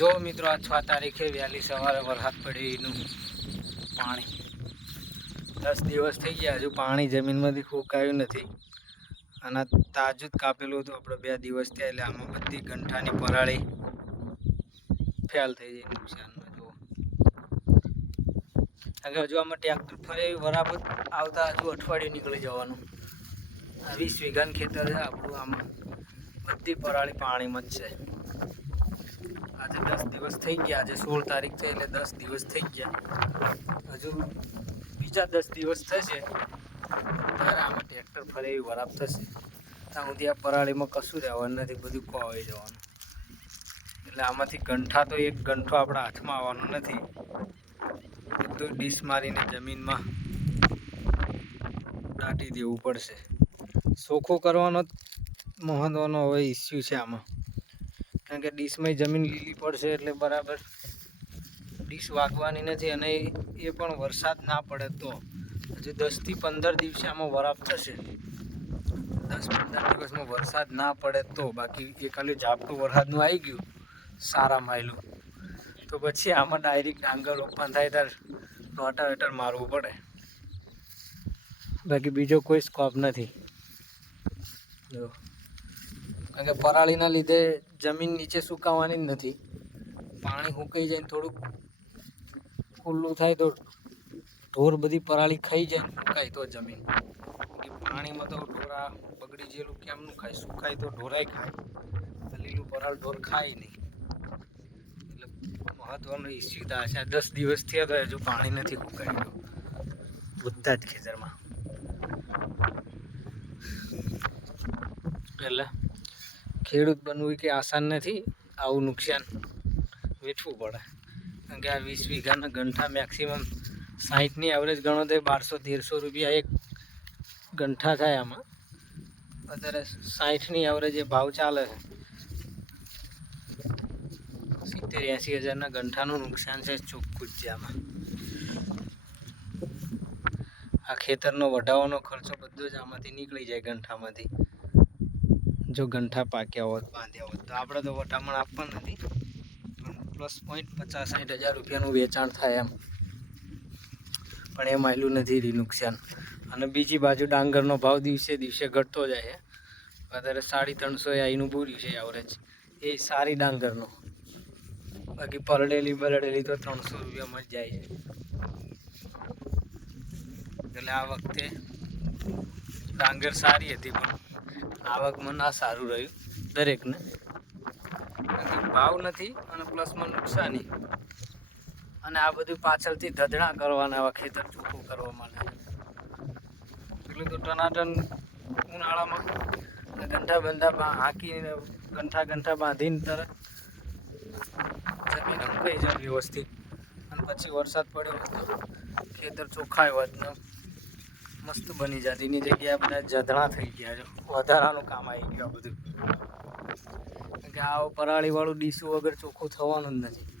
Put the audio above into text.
જો મિત્રો આ છ તારીખે વહેલી સવારે વરસાદ પડ્યો એનું પાણી. દસ દિવસ થઈ ગયા, હજુ પાણી જમીનમાંથી ફૂંકાયું નથી. અને તાજું જ કાપેલું હતું આપણે બે દિવસ થયા, એટલે આમાં બધી ગંઠાની પરાળી ફેલ થઈ જાય નુકસાનમાં, જુઓ. કારણ કે હજુ આમાં ટ્રેક્ટર ફરે બરાબર આવતા હજુ અઠવાડિયું નીકળી જવાનું. વીસ વીઘાનું ખેતર છે, આપણું આમાં બધી પરાળી પાણીમાં જ છે. આજે દસ દિવસ થઈ ગયા. આજે સોળ તારીખ છે એટલે દસ દિવસ થઈ ગયા. હજુ બીજા દસ દિવસ થશે. ત્યારે આમાં ટ્રેક્ટર ફરે એવી વરાપ થશે. ત્યાં સુધી આ પરાળીમાં કશું રહેવાનું નથી. બધું કોવાઈ જવાનું. એટલે આમાંથી ગંઠા તો એક ગંઠો આપણા હાથમાં આવવાનો નથી. બધું ડીશ મારીને જમીનમાં દાટી દેવું પડશે. સોખો કરવાનો જ મહત્ત્વનો હવે ઇસ્યુ છે આમાં. કારણ કે ડીશમાં જમીન લીલી પડશે એટલે બરાબર ડીશ વાગવાની નથી અને એ પણ વરસાદ ના પડે તો. હજુ દસથી પંદર દિવસે આમાં વરાપ થશે. દસ પંદર દિવસમાં વરસાદ ના પડે તો. બાકી એ ખાલી ઝાપટું વરસાદનું આવી ગયું, સારા માયલું. તો પછી આમાં ડાયરેક્ટ ડાંગર રોપણ થાય ત્યારે રોટાવેટર મારવું પડે. બાકી બીજો કોઈ સ્કોપ નથી. જો. કારણ કે પરાળીના લીધે જમીન નીચે સુકાવાની જ નથી. પાણી સુકાઈ જાય થોડુંક ખુલ્લું થાય તો ઢોર બધી પરાળી ખાઈ જાય સુકાય તો જમીન. પાણીમાં તો ઢોરા બગડી જેલું કેમનું ખાય, સુકાય તો ઢોરાય ખાય. લીલું પરાળ ઢોર ખાય નહીં. એટલે મહત્વનો ઇસ્યુ છે. દસ દિવસથી તો હજુ પાણી નથી સુકાયું બધા જ ખેતરમાં. એટલે ખેડૂત બનવું કે આસાન નથી, આવું નુકસાન વેઠવું પડે. કારણ કે આ વીસ વીઘાના ગંઠા મેક્સિમમ સાહીઠની એવરેજ ગણો તો બારસો, તેરસો રૂપિયા એક ગંઠા થાય આમાં. અત્યારે સાહીઠની એવરેજ એ ભાવ ચાલે છે. સિત્તેર, એંસી હજારના ગંઠાનું નુકસાન છે ચોખ્ખું જ આમાં. આ ખેતરનો વઢાવાનો ખર્ચો બધો જ આમાંથી નીકળી જાય ગંઠામાંથી. જો ગંઠા પાક્યા હોત, બાંધ્યા હોત. તો આપણે તો વટામણ આપવા નથી પ્લસ પોઈન્ટ પચાસ સાઠ હજાર રૂપિયાનું વેચાણ થાય એમ. પણ એ માયલું નથી રહી નુકસાન. અને બીજી બાજુ ડાંગરનો ભાવ દિવસે દિવસે ઘટતો જાય છે. અત્યારે સાડી ત્રણસો આઈનું પૂર્યું છે એવરેજ એ સારી ડાંગરનો. બાકી પરડેલી બરડેલી તો ત્રણસો રૂપિયામાં જ જાય છે. એટલે આ વખતે ડાંગર સારી હતી પણ આવકમાં ના સારું રહ્યું, દરેકને. ભાવ નથી અને પ્લસમાં નુકસાની. અને આ બધું પાછળથી ધધણા કરવાના આવા ખેતર ચોખ્ખું કરવા માટે. એટલે તો ટનાટન ઉનાળામાં ગંઠા બંધા હાંકીને ગંઠા ગંઠા બાંધીને તરત જમીન અંકાઈ જાય વ્યવસ્થિત. અને પછી વરસાદ પડ્યો તો ખેતર ચોખ્ખાય હોત ને મસ્ત બની જતી. એની જગ્યાએ બધા જધણા થઈ ગયા છે. વધારાનું કામ આવી ગયું બધું. કે આ પરાળીવાળું ડીશું વગર ચોખ્ખું થવાનું જ નથી.